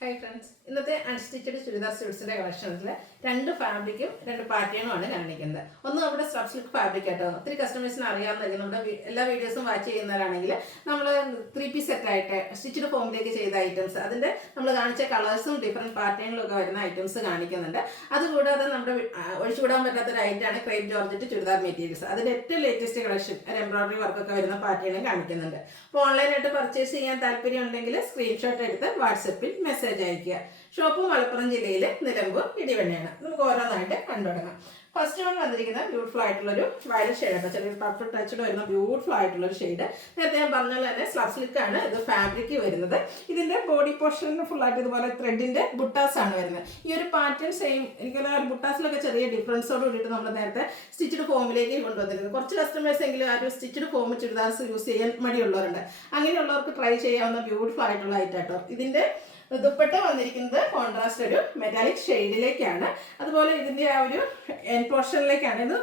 Hi friends, ഇന്നത്തെ unstitched churidar സ്യൂട്ട്സിന്റെ കളക്ഷൻസിൽ രണ്ട് ഫാബ്രിക്കും രണ്ട് പാറ്റേണുമാണ് കാണിക്കുന്നത്. ഒന്ന് നമ്മുടെ സ്റ്റഫ് സിൽക്ക് ഫാബ്രിക് ആയിട്ടോ. ഒത്തിരി കസ്റ്റമേഴ്സിന് അറിയാവുന്നതായിരിക്കും. നമ്മുടെ എല്ലാ വീഡിയോസും വാച്ച് ചെയ്യുന്നവരാണെങ്കിൽ നമ്മൾ 3 പീസ് സെറ്റായിട്ട് സ്റ്റിച്ചഡ് ഫോമിലേക്ക് ചെയ്ത ഐറ്റംസ്, അതിൻ്റെ നമ്മൾ കാണിച്ച കളേഴ്സും ഡിഫറെൻറ്റ് പാറ്റേണിലും ഒക്കെ വരുന്ന ഐറ്റംസ് കാണിക്കുന്നുണ്ട്. അതുകൂടാതെ നമ്മുടെ ഒഴിച്ചുകൂടാൻ പറ്റാത്തൊരു ഐറ്റമാണ് ക്രേപ്പ് ജോർജറ്റ് ചുരിദാർ മെറ്റീരിയൽസ്. അതിൻ്റെ ഏറ്റവും ലേറ്റസ്റ്റ് കളക്ഷൻ, ഒരു എംബ്രോയിഡറി വർക്കൊക്കെ വരുന്ന പാറ്റേണും കാണിക്കുന്നുണ്ട്. അപ്പോൾ ഓൺലൈനായിട്ട് പർച്ചേസ് ചെയ്യാൻ താല്പര്യം ഉണ്ടെങ്കിൽ സ്ക്രീൻഷോട്ട് എടുത്ത് വാട്സപ്പിൽ മെസ്സേജ് അയക്കുക. ഷോപ്പ് മലപ്പുറം ജില്ലയിലെ നിലമ്പൂർ ഇടിവണ്ണയാണ്. നമുക്ക് ഓരോന്നായിട്ട് കണ്ടുതുടങ്ങാം. ഫസ്റ്റ് വൺ വന്നിരിക്കുന്ന ബ്യൂട്ടിഫുൾ ആയിട്ടുള്ളൊരു വയലറ്റ് ഷെയ്ഡ്, ചെറിയൊരു പർപ്പിൾ ടച്ചഡ് വരുന്ന ബ്യൂട്ടിഫുൾ ആയിട്ടുള്ളൊരു ഷെയ്ഡ്. നേരത്തെ ഞാൻ പറഞ്ഞ തന്നെ സ്ലബ് സിൽക്ക് ആണ് ഇത് ഫാബ്രിക് വരുന്നത്. ഇതിന്റെ ബോഡി പോർഷനിൽ ഫുൾ ആയിട്ട് ഇതുപോലെ ത്രെഡിന്റെ ബുട്ടാസ് ആണ് വരുന്നത്. ഈ ഒരു പാറ്റേൺ സെയിം, എനിക്കൊരു ബുട്ടാസിലൊക്കെ ചെറിയ ഡിഫറൻസോട് കൂടിയിട്ട് നമ്മൾ നേരത്തെ സ്റ്റിച്ചഡ് ഫോമിലേക്ക് കൊണ്ടുവന്നിരുന്നത്. കുറച്ച് കസ്റ്റമേഴ്സ് എങ്കിലും ആ ഒരു സ്റ്റിച്ചഡ് ഫോം ചുരിദാർസ് യൂസ് ചെയ്യാൻ മടിയുള്ളവരുണ്ട്. അങ്ങനെയുള്ളവർക്ക് ട്രൈ ചെയ്യാവുന്ന ബ്യൂട്ടിഫുൾ ആയിട്ടുള്ള ഐറ്റം കേട്ടോ. ഇതിന്റെ ദുപ്പട്ട വന്നിരിക്കുന്നത് കോൺട്രാസ്റ്റ് ഒരു മെറ്റാലിക് ഷെയ്ഡിലേക്കാണ്. അതുപോലെ ഇതിന്റെ ആ ഒരു എൻ പോർഷനിലേക്കാണ് ഇത്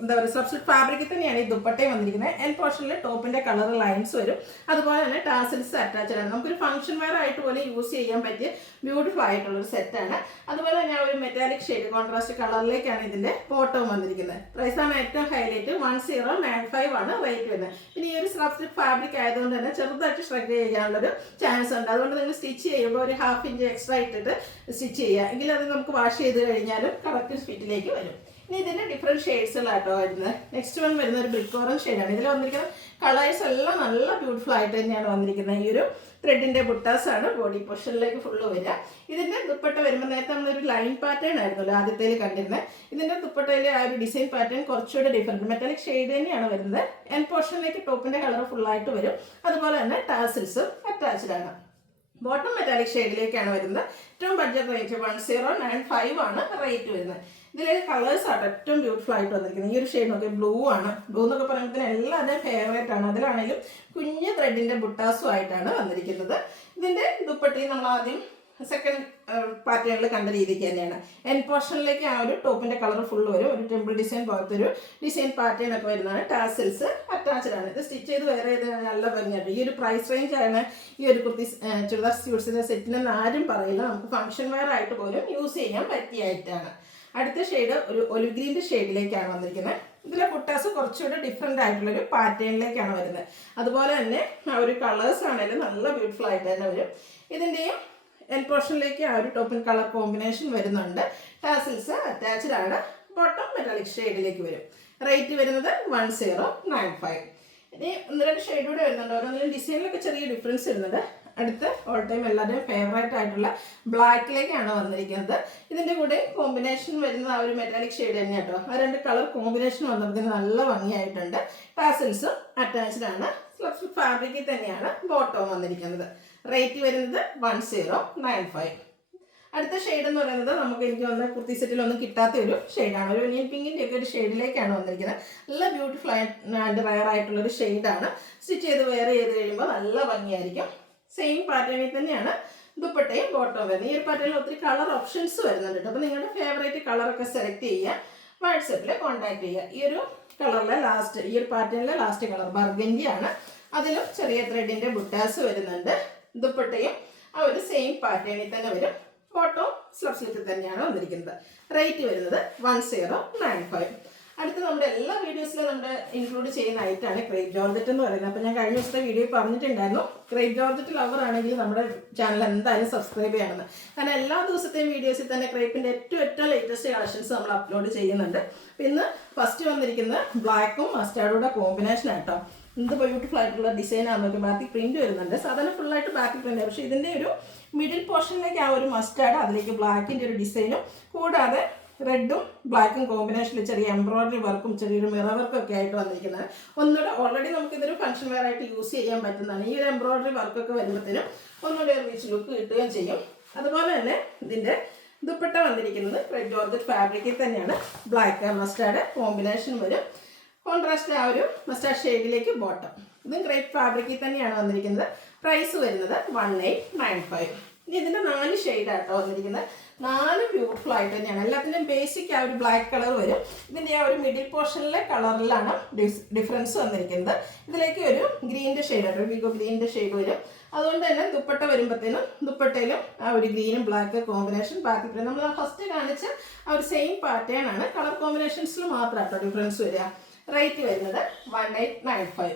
എന്താ പറയുക, സബ്സ്റ്റിറ്റ്യൂട്ട് ഫാബ്രിക്കിൽ തന്നെയാണ് ഈ ദുപ്പട്ടയും വന്നിരിക്കുന്നത്. എൻ പോർഷനിൽ ടോപ്പിന്റെ കളർ ലൈൻസ് വരും. അതുപോലെ തന്നെ ടാസിൽസ് അറ്റാച്ച്ഡ് ആണ്. നമുക്കൊരു ഫംഗ്ഷൻ വെയർ ആയിട്ട് പോലെ യൂസ് ചെയ്യാൻ പറ്റിയ ബ്യൂട്ടിഫുൾ ആയിട്ടുള്ളൊരു സെറ്റാണ്. അതുപോലെ തന്നെ ഒരു മെറ്റാലിക് ഷെയ്ഡ് കോൺട്രാസ്റ്റ് കളറിലേക്കാണ് ഇതിന്റെ ബോട്ടവും വന്നിരിക്കുന്നത്. പ്രൈസാണ് ഏറ്റവും ഹൈലൈറ്റ്. 1095 ആണ് റേറ്റ് വരുന്നത്. പിന്നെ ഈ ഒരു സബ്സ്റ്റിറ്റ്യൂട്ട് ഫാബ്രിക് ആയതുകൊണ്ട് തന്നെ ചെറുതായിട്ട് സ്ട്രഗ് ചെയ്യാനുള്ളൊരു ചാൻസ് ഉണ്ട്. അതുകൊണ്ട് നിങ്ങൾ സ്റ്റിച്ച് ചെയ്യുമ്പോൾ ഒരു 1/2 ഇഞ്ച് എക്സ്ട്രാ ഇട്ടിട്ട് സ്റ്റിച്ച് ചെയ്യുക. എങ്കിൽ അത് നമുക്ക് വാഷ് ചെയ്ത് കഴിഞ്ഞാലും കറക്റ്റ് ഫിറ്റിലേക്ക് വരും. ഇനി ഇതിന്റെ ഡിഫറെന്റ് ഷെയ്ഡ്സിലാട്ടോ വരുന്നത്. നെക്സ്റ്റ് വൺ വരുന്ന ഒരു ബ്രിക്ക് ഓറഞ്ച് ഷെയ്ഡാണ്. ഇതിൽ വന്നിരിക്കുന്ന കളേഴ്സ് എല്ലാം നല്ല ബ്യൂട്ടിഫുൾ ആയിട്ട് തന്നെയാണ് വന്നിരിക്കുന്നത്. ഈ ഒരു ത്രെഡിന്റെ ബുട്ടാസ് ആണ് ബോഡി പോർഷനിലേക്ക് ഫുള്ള് വരിക. ഇതിന്റെ ദുപ്പട്ട വരുമ്പോൾ നേരത്തെ നമ്മളൊരു ലൈൻ പാറ്റേൺ ആയിരുന്നല്ലോ ആദ്യത്തേൽ കണ്ടിരുന്നത്. ഇതിന്റെ ദുപ്പട്ടയിലെ ആ ഒരു ഡിസൈൻ പാറ്റേൺ കുറച്ചുകൂടെ ഡിഫറെന്റ് മെറ്റാലിക് ഷെയ്ഡ് തന്നെയാണ് വരുന്നത്. എൻ പോർഷനിലേക്ക് ടോപ്പിന്റെ കളർ ഫുള്ളായിട്ട് വരും. അതുപോലെ തന്നെ ടാസിൽസും അറ്റാച്ച്ഡ് ആണ്. ബോട്ടം മെറ്റാലിക് ഷെയ്ഡിലേക്കാണ് വരുന്നത്. ഏറ്റവും ബഡ്ജറ്റ് റേറ്റ് 1095 ആണ് റേറ്റ് വരുന്നത്. ഇതിലെ കളേഴ്സ് ആണ് ഏറ്റവും ബ്യൂട്ടിഫുൾ ആയിട്ട് വന്നിരിക്കുന്നത്. ഈ ഒരു ഷെയ്ഡ് നോക്കി ബ്ലൂ ആണ്. ബ്ലൂ എന്നൊക്കെ പറയുമ്പോൾ എല്ലാവരുടെയും ഫേവറേറ്റ് ആണ്. അതിലാണെങ്കിലും കുഞ്ഞ് ത്രെഡിന്റെ ബുട്ടാസും ആയിട്ടാണ് വന്നിരിക്കുന്നത്. ഇതിന്റെ ദുപ്പട്ടയും നമ്മൾ ആദ്യം സെക്കൻഡ് പാറ്റേണിൽ കണ്ട രീതിക്ക് തന്നെയാണ്. എൻ പോർഷനിലേക്ക് ആ ഒരു ടോപ്പിന്റെ കളർ ഫുള്ള് വരും. ഒരു ടെമ്പിൾ ഡിസൈൻ പോലത്തെ ഒരു ഡിസൈൻ പാറ്റേൺ ഒക്കെ വരുന്നതാണ്. ടാസിൽസ് അറ്റാച്ച്ഡ് ആണ്. ഇത് സ്റ്റിച്ച് ചെയ്ത് വേറെ ചെയ്ത് നല്ല ഭംഗിയായിട്ട്. ഈ ഒരു പ്രൈസ് റേഞ്ച് ആണ് ഈ ഒരു കുർത്തി ചുരിദാർ സ്യൂട്ട്സിന്റെ സെറ്റിനെന്ന് ആരും പറയില്ല. നമുക്ക് ഫംഗ്ഷൻ വെയർ ആയിട്ട് പോലും യൂസ് ചെയ്യാൻ പറ്റിയായിട്ടാണ്. അടുത്ത ഷെയ്ഡ് ഒരു ഒലിവ് ഗ്രീൻ്റെ ഷെയ്ഡിലേക്കാണ് വന്നിരിക്കുന്നത്. ഇതിലെ ബുട്ടാസ് കുറച്ചുകൂടെ ഡിഫറെൻ്റ് ആയിട്ടുള്ളൊരു പാറ്റേണിലേക്കാണ് വരുന്നത്. അതുപോലെ തന്നെ ആ ഒരു കളേഴ്സ് ആണെങ്കിലും നല്ല ബ്യൂട്ടിഫുൾ ആയിട്ട് തന്നെ വരും. ഇതിൻ്റെയും എൻ പോർഷനിലേക്ക് ആ ഒരു ടോപ്പിൻ കളർ കോമ്പിനേഷൻ വരുന്നുണ്ട്. ടാസിൽസ് അറ്റാച്ച്ഡ് ആണ്. ബോട്ടം മെറ്റാലിക് ഷെയ്ഡിലേക്ക് വരും. റേറ്റ് വരുന്നത് 1095. ഇനി 1-2 ഷെയ്ഡ് കൂടെ വരുന്നുണ്ട്. ഓരോന്നിലും ഡിസൈനിലൊക്കെ ചെറിയ ഡിഫറൻസ് വരുന്നുണ്ട്. അടുത്ത് ഓൾ ടൈം എല്ലാവരുടെയും ഫേവറേറ്റ് ആയിട്ടുള്ള ബ്ലാക്കിലേക്കാണ് വന്നിരിക്കുന്നത്. ഇതിൻ്റെ കൂടെ കോമ്പിനേഷൻ വരുന്നത് ആ ഒരു മെറ്റാലിക് ഷെയ്ഡ് തന്നെ കേട്ടോ. ആ 2 കളർ കോമ്പിനേഷൻ വന്നപ്പോൾ നല്ല ഭംഗിയായിട്ടുണ്ട്. ടാസിൽസും അറ്റാച്ച്ഡ് ആണ്. സ്ലബ് ഫാബ്രിക്കിൽ തന്നെയാണ് ബോട്ടവും വന്നിരിക്കുന്നത്. റേറ്റ് വരുന്നത് 1095. അടുത്ത ഷെയ്ഡ് എന്ന് പറയുന്നത് എനിക്ക് വന്ന കുർത്തി സെറ്റിലൊന്നും കിട്ടാത്ത ഒരു ഷെയ്ഡാണ്. ഒരു ഒനിയൻ പിങ്കിൻ്റെ ഒക്കെ ഒരു ഷെയ്ഡിലേക്കാണ് വന്നിരിക്കുന്നത്. നല്ല ബ്യൂട്ടിഫുൾ ആൻഡ് റയർ ആയിട്ടുള്ളൊരു ഷെയ്ഡാണ്. സ്റ്റിച്ച് ചെയ്ത് വെയർ ചെയ്ത് കഴിയുമ്പോൾ നല്ല ഭംഗിയായിരിക്കും. സെയിം പാറ്റേണിൽ തന്നെയാണ് ദുപ്പട്ടയും ബോട്ടവും വരുന്നത്. ഈ ഒരു പാറ്റേണിൽ ഒത്തിരി കളർ ഓപ്ഷൻസ് വരുന്നുണ്ട്. അപ്പോൾ നിങ്ങളുടെ ഫേവറേറ്റ് കളറൊക്കെ സെലക്ട് ചെയ്യുക. വാട്സപ്പിൽ കോൺടാക്ട് ചെയ്യുക. ഈ ഒരു കളറിലെ ലാസ്റ്റ്, ഈ ഒരു പാറ്റേണിലെ ലാസ്റ്റ് കളർ ബർഗൻഡി ആണ്. അതിലും ചെറിയ ത്രെഡിൻ്റെ ബുട്ടാസ് വരുന്നുണ്ട്. ദുപ്പട്ടയും ആ ഒരു സെയിം പാറ്റേണിൽ തന്നെ വരും. ബോട്ടവും സ്ലബ് സിൽക്കിൽ തന്നെയാണ് വന്നിരിക്കുന്നത്. റേറ്റ് വരുന്നത് 1095. അടുത്ത നമ്മുടെ എല്ലാ വീഡിയോസിലും നമ്മൾ ഇൻക്ലൂഡ് ചെയ്യുന്ന ഐറ്റമാണ് ക്രേപ്പ് ജോർജറ്റ് എന്ന് പറയുന്നത്. അപ്പോൾ ഞാൻ കഴിഞ്ഞ ദിവസത്തെ വീഡിയോ പറഞ്ഞിട്ടുണ്ടായിരുന്നു, ക്രേപ്പ് ജോർജറ്റ് ലവർ ആണെങ്കിൽ നമ്മുടെ ചാനൽ എന്തായാലും സബ്സ്ക്രൈബ് ചെയ്യണമെന്ന്. കാരണം എല്ലാ ദിവസത്തെയും വീഡിയോസിൽ തന്നെ ക്രേപ്പിൻ്റെ ഏറ്റവും ലേറ്റസ്റ്റ് കളക്ഷൻസ് നമ്മൾ അപ്ലോഡ് ചെയ്യുന്നുണ്ട്. അപ്പോൾ ഇന്ന് ഫസ്റ്റ് വന്നിരിക്കുന്നത് ബ്ലാക്കും മസ്റ്റാർഡൂടെ കോമ്പിനേഷൻ ആയിട്ടോ. എന്ത് ബ്യൂട്ടിഫുൾ ആയിട്ടുള്ള ഡിസൈനാണ്. നമുക്ക് ബാക്കി പ്രിന്റ് വരുന്നുണ്ട്. സാധാരണ ഫുള്ളായിട്ട് ബാക്കി പ്രിന്റ്, പക്ഷേ ഇതിൻ്റെ ഒരു മിഡിൽ പോർഷനിലേക്ക് ആ ഒരു മസ്റ്റാർഡ്, അതിലേക്ക് ബ്ലാക്കിൻ്റെ ഒരു ഡിസൈനും കൂടാതെ റെഡും ബ്ലാക്കും കോമ്പിനേഷനിൽ ചെറിയ എംബ്രോയിഡറി വർക്കും ചെറിയൊരു മിറർ വർക്കും ഒക്കെ ആയിട്ട് വന്നിരിക്കുന്നത്. ഒന്നുകൂടെ ഓൾറെഡി നമുക്കിതൊരു ഫംഗ്ഷൻ വെയർ ആയിട്ട് യൂസ് ചെയ്യാൻ പറ്റുന്നതാണ്. ഈ ഒരു എംബ്രോയിഡറി വർക്കൊക്കെ വരുമ്പോഴത്തേനും ഒന്നുകൂടെ റിച്ച് ലുക്ക് കിട്ടുകയും ചെയ്യും. അതുപോലെ തന്നെ ഇതിൻ്റെ ദുപ്പട്ട വന്നിരിക്കുന്നത് ക്രേപ്പ് ജോർജറ്റ് ഫാബ്രിക്കിൽ തന്നെയാണ്. ബ്ലാക്ക് മസ്റ്റാർഡ് കോമ്പിനേഷൻ വരും. കോൺട്രാസ്റ്റ് ആ ഒരു മസ്റ്റാർഡ് ഷെയ്ഡിലേക്ക് ബോട്ടം. ഇതും ക്രേപ്പ് ഫാബ്രിക്കിൽ തന്നെയാണ് വന്നിരിക്കുന്നത്. പ്രൈസ് വരുന്നത് 1895. ഇനി ഇതിൻ്റെ 4 ഷെയ്ഡാട്ടോ വന്നിരിക്കുന്നത്. 4 ബ്യൂട്ടിഫുൾ ആയിട്ട് തന്നെയാണ്. എല്ലാത്തിൻ്റെയും ബേസിക് ആ ഒരു ബ്ലാക്ക് കളർ വരും. ഇതിൻ്റെ ആ ഒരു മിഡിൽ പോർഷനിലെ കളറിലാണ് ഡിഫറൻസ് വന്നിരിക്കുന്നത്. ഇതിലേക്ക് ഒരു ഗ്രീൻ്റെ ഷെയ്ഡ്, ഒരു വിഗോ ഗ്രീൻ്റെ ഷെയ്ഡ് വരും. അതുകൊണ്ട് തന്നെ ദുപ്പട്ട വരുമ്പോഴത്തേനും ദുപ്പട്ടയിലും ആ ഒരു ഗ്രീനും ബ്ലാക്ക് കോമ്പിനേഷൻ ബാക്കി നമ്മൾ ഫസ്റ്റ് കാണിച്ച ആ ഒരു സെയിം പാറ്റേൺ ആണ്. കളർ കോമ്പിനേഷൻസിൽ മാത്രമാണ് കേട്ടോ ഡിഫറൻസ് വരിക. റേറ്റ് വരുന്നത് 1895.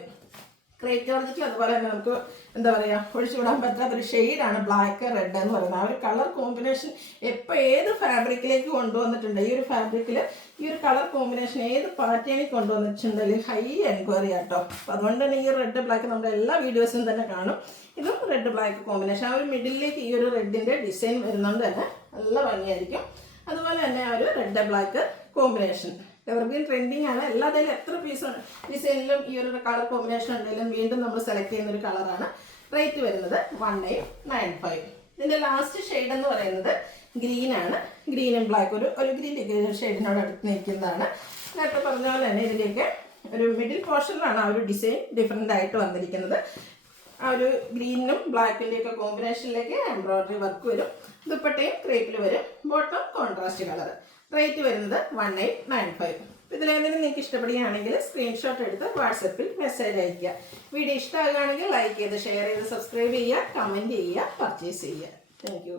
ക്രേപ്പ് ജോർജറ്റിൽ അതുപോലെ തന്നെ നമുക്ക് എന്താ പറയുക ഒഴിച്ചുവിടാൻ പറ്റാത്തൊരു ഷെയ്ഡാണ് ബ്ലാക്ക് റെഡ് എന്ന് പറയുന്നത്. ആ ഒരു കളർ കോമ്പിനേഷൻ എപ്പോൾ ഏത് ഫാബ്രിക്കിലേക്ക് കൊണ്ടുവന്നിട്ടുണ്ട്, ഈ ഒരു ഫാബ്രിക്കിൽ ഈ ഒരു കളർ കോമ്പിനേഷൻ ഏത് പാറ്റേണിൽ കൊണ്ടുവന്നിട്ടുണ്ടെങ്കിൽ ഹൈ എൻക്വയറി ആട്ടോ. അപ്പോൾ അതുകൊണ്ട് തന്നെ ഈ റെഡ് ബ്ലാക്ക് നമ്മുടെ എല്ലാ വീഡിയോസിലും തന്നെ കാണും. ഇതും റെഡ് ബ്ലാക്ക് കോമ്പിനേഷൻ. ആ ഒരു മിഡിലേക്ക് ഈ ഒരു റെഡിൻ്റെ ഡിസൈൻ വരുന്നതുകൊണ്ട് തന്നെ നല്ല ഭംഗിയായിരിക്കും. അതുപോലെ തന്നെ ആ ഒരു red black combination evergreen trending ആണ്. എല്ലാത്തിലും എത്ര പീസ് ഡിസൈനിലും ഈ ഒരു കളർ കോമ്പിനേഷൻ ഉണ്ടെങ്കിലും വീണ്ടും നമ്മൾ സെലക്ട് ചെയ്യുന്ന ഒരു കളറാണ്. റേറ്റ് വരുന്നത് 1895. ഇതിൻ്റെ ലാസ്റ്റ് ഷെയ്ഡ് എന്ന് പറയുന്നത് ഗ്രീൻ ആണ്. ഗ്രീനും ബ്ലാക്ക് ഒരു ഗ്രീൻ ഷെയ്ഡിനോട് അടുത്ത് നിൽക്കുന്നതാണ്. നേരത്തെ പറഞ്ഞ പോലെ തന്നെ ഇതിലേക്ക് ഒരു മിഡിൽ പോർഷനിലാണ് ആ ഒരു ഡിസൈൻ ഡിഫറെൻ്റ് ആയിട്ട് വന്നിരിക്കുന്നത്. ആ ഒരു ഗ്രീനും ബ്ലാക്കിൻ്റെയൊക്കെ കോമ്പിനേഷനിലേക്ക് എംബ്രോയ്ഡറി വർക്ക് വരും. ദുപ്പട്ടയും ക്രേപ്പിൽ വരും. Bottom contrast colour. റേറ്റ് വരുന്നത് 1895. ഇതിലേതെങ്കിലും നിങ്ങൾക്ക് ഇഷ്ടപ്പെടുകയാണെങ്കിൽ സ്ക്രീൻഷോട്ട് എടുത്ത് വാട്സപ്പിൽ മെസ്സേജ് അയയ്ക്കുക. വീഡിയോ ഇഷ്ടമാകുകയാണെങ്കിൽ ലൈക്ക് ചെയ്ത് ഷെയർ ചെയ്ത് സബ്സ്ക്രൈബ് ചെയ്യുക, കമൻറ്റ് ചെയ്യുക, പർച്ചേസ് ചെയ്യുക. Thank you.